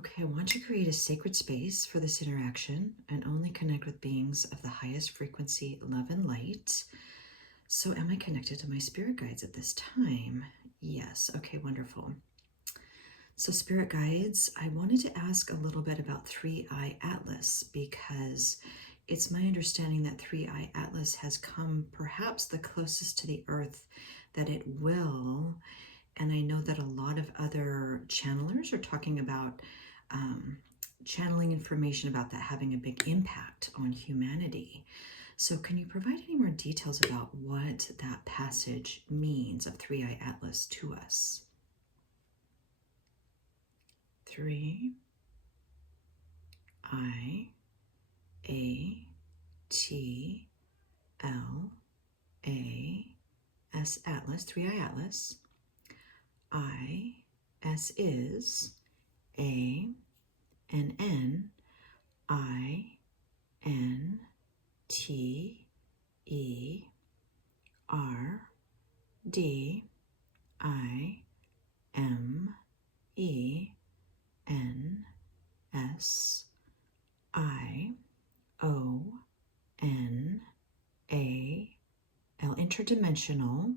Okay, I want to create a sacred space for this interaction and only connect with beings of the highest frequency, love, and light. So, am I connected to my spirit guides at this time? Yes. Okay, wonderful. So, spirit guides, I wanted to ask a little bit about 3i Atlas because it's my understanding that 3i Atlas has come perhaps the closest to the earth that it will. And I know that a lot of other channelers are talking about channeling information about that having a big impact on humanity. So can you provide any more details about what that passage means of 3i Atlas to us? 3i Atlas, Atlas, 3i Atlas. I, S is, A, and N, I, N, T, E, R, D, I, M, E, N, S, I, O, N, A, L, Interdimensional,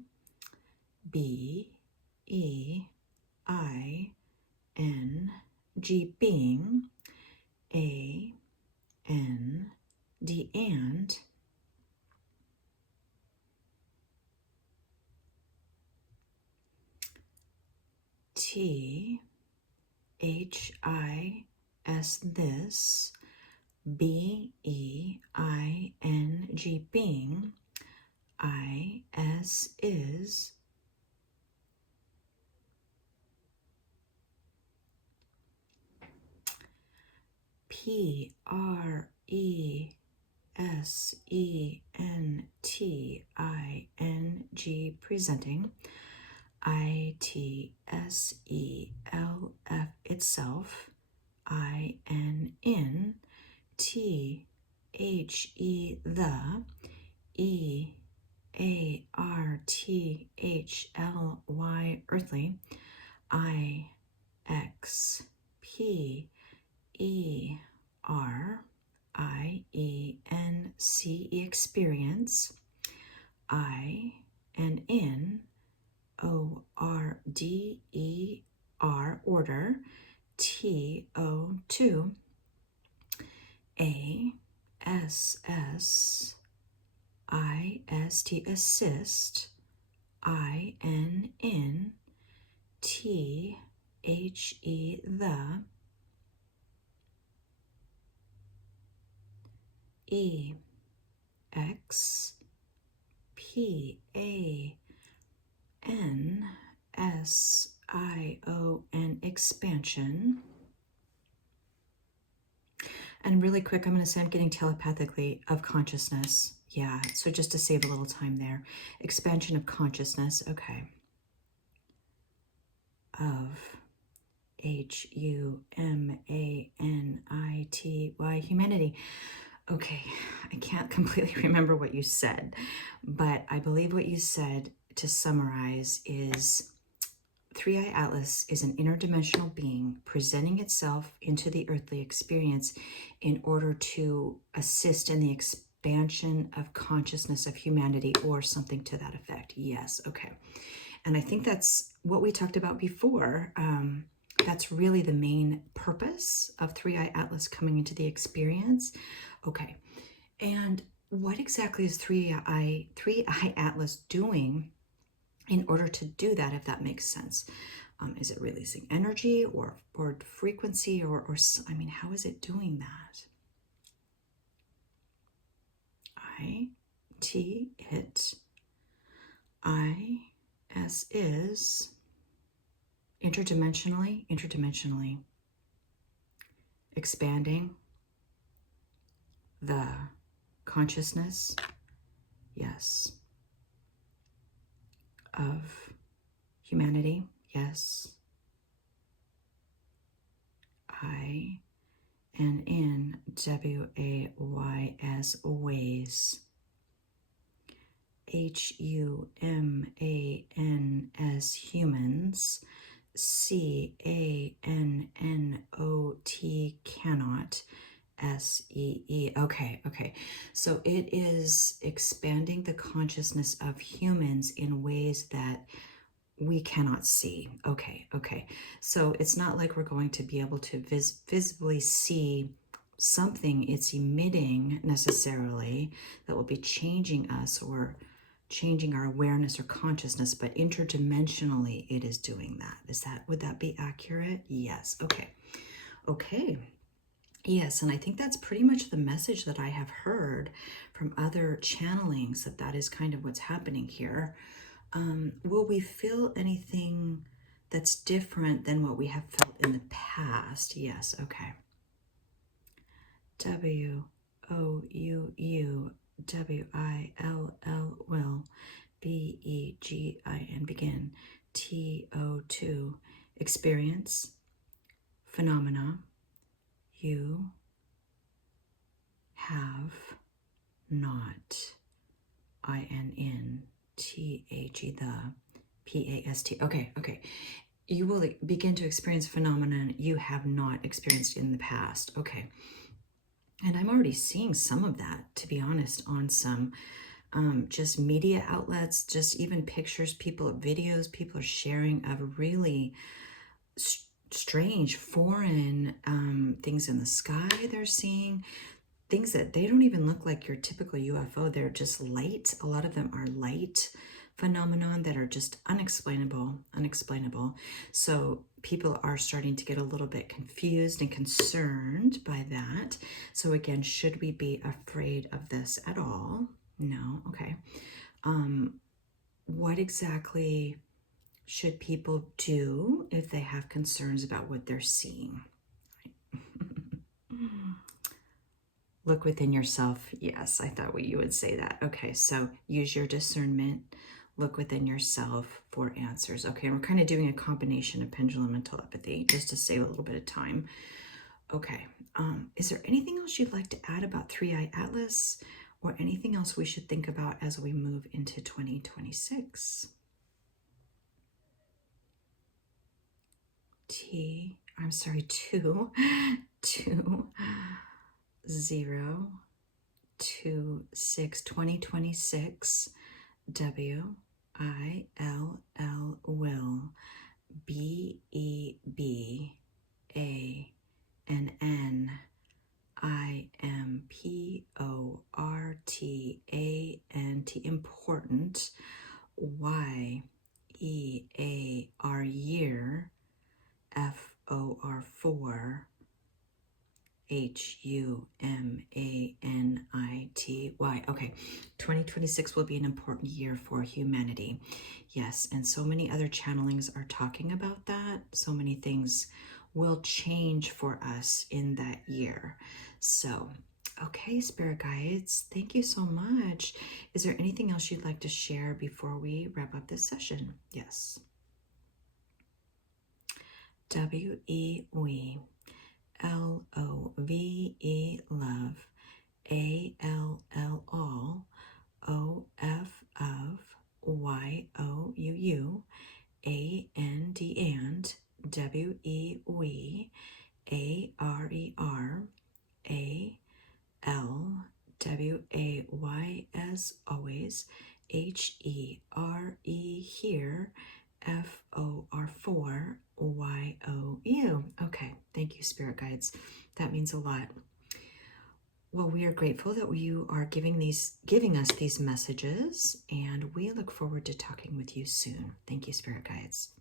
B, E, I, N, G, being, A, N, D, and, T, H, I, S, this, B, E, I, N, G, being, I, S, is, P, R, E, S, E, N, T, I, N, G, presenting, I, T, S, E, L, F, itself, I, N, in, T, H, E, the, E, A, R, T, H, L, Y, earthly, I, X, P, E, R, I, E, N, C, E, experience, I, and in, O, R, D, E, R, order, T, O, 2, A, S, S, I, S, T, assist, I, N, in, T, H, E, the, E, X, P, A, N, S, I, O, N, expansion. And really quick, I'm going to say I'm getting telepathically of consciousness. Yeah, so just to save a little time there. Expansion of consciousness. Okay. Of humanity, humanity. Okay, I can't completely remember what you said, but I believe what you said, to summarize, is 3i Atlas is an interdimensional being presenting itself into the earthly experience in order to assist in the expansion of consciousness of humanity, or something to that effect. Yes, okay. And I think that's what we talked about before. That's really the main purpose of 3i Atlas coming into the experience. Okay, and what exactly is 3i Atlas doing in order to do that, if that makes sense? Is it releasing energy or frequency, or I mean, how is it doing that? I, T, it, I, S, is, interdimensionally, expanding the consciousness, yes, of humanity, yes, I, and in, WAYS, ways, HUMANS, CANNOT, P cannot, SEE. Okay, okay. So it is expanding the consciousness of humans in ways that we cannot see. Okay, okay. So it's not like we're going to be able to visibly see something it's emitting necessarily that will be changing us or changing our awareness or consciousness, but interdimensionally it is doing that. Would that be accurate? Yes. Okay. Okay. Yes, and I think that's pretty much the message that I have heard from other channelings, that is kind of what's happening here. Will we feel anything that's different than what we have felt in the past? Yes, okay. WOUUWILL, will, BEGIN, begin. TO2, experience, phenomena, you have not, INN, THE, the PAST. Okay, okay. You will begin to experience phenomenon you have not experienced in the past. Okay. And I'm already seeing some of that, to be honest, on some just media outlets, just even pictures, videos people are sharing of really strange foreign things in the sky they're seeing. Things that they don't even look like your typical UFO. They're just light. A lot of them are light phenomenon that are just unexplainable. So people are starting to get a little bit confused and concerned by that. So again, should we be afraid of this at all? No. Okay. What exactly should people do if they have concerns about what they're seeing? Look within yourself. Yes, I thought you would say that. Okay, so use your discernment. Look within yourself for answers. Okay, and we're kind of doing a combination of pendulum and telepathy just to save a little bit of time. Okay, is there anything else you'd like to add about 3i Atlas or anything else we should think about as we move into 2026? I'm sorry, 2, 2, 0, 2, 6, 2026, WILL, will, BEBANN, IMPORTANT, important, YEAR, year, FOR4, HUMANITY. Okay, 2026 will be an important year for humanity. Yes, and so many other channelings are talking about that. So many things will change for us in that year. So, okay, spirit guides, thank you so much. Is there anything else you'd like to share before we wrap up this session? Yes. WE, LOVE, love, ALL, all, OF, of, YOUU, AND, and, WE, we, ARER, AL, WAY, as always, HERE, here, FOR4, YOU. Okay, thank you, spirit guides. That means a lot. Well, we are grateful that you are giving us these messages, and we look forward to talking with you soon. Thank you, spirit guides.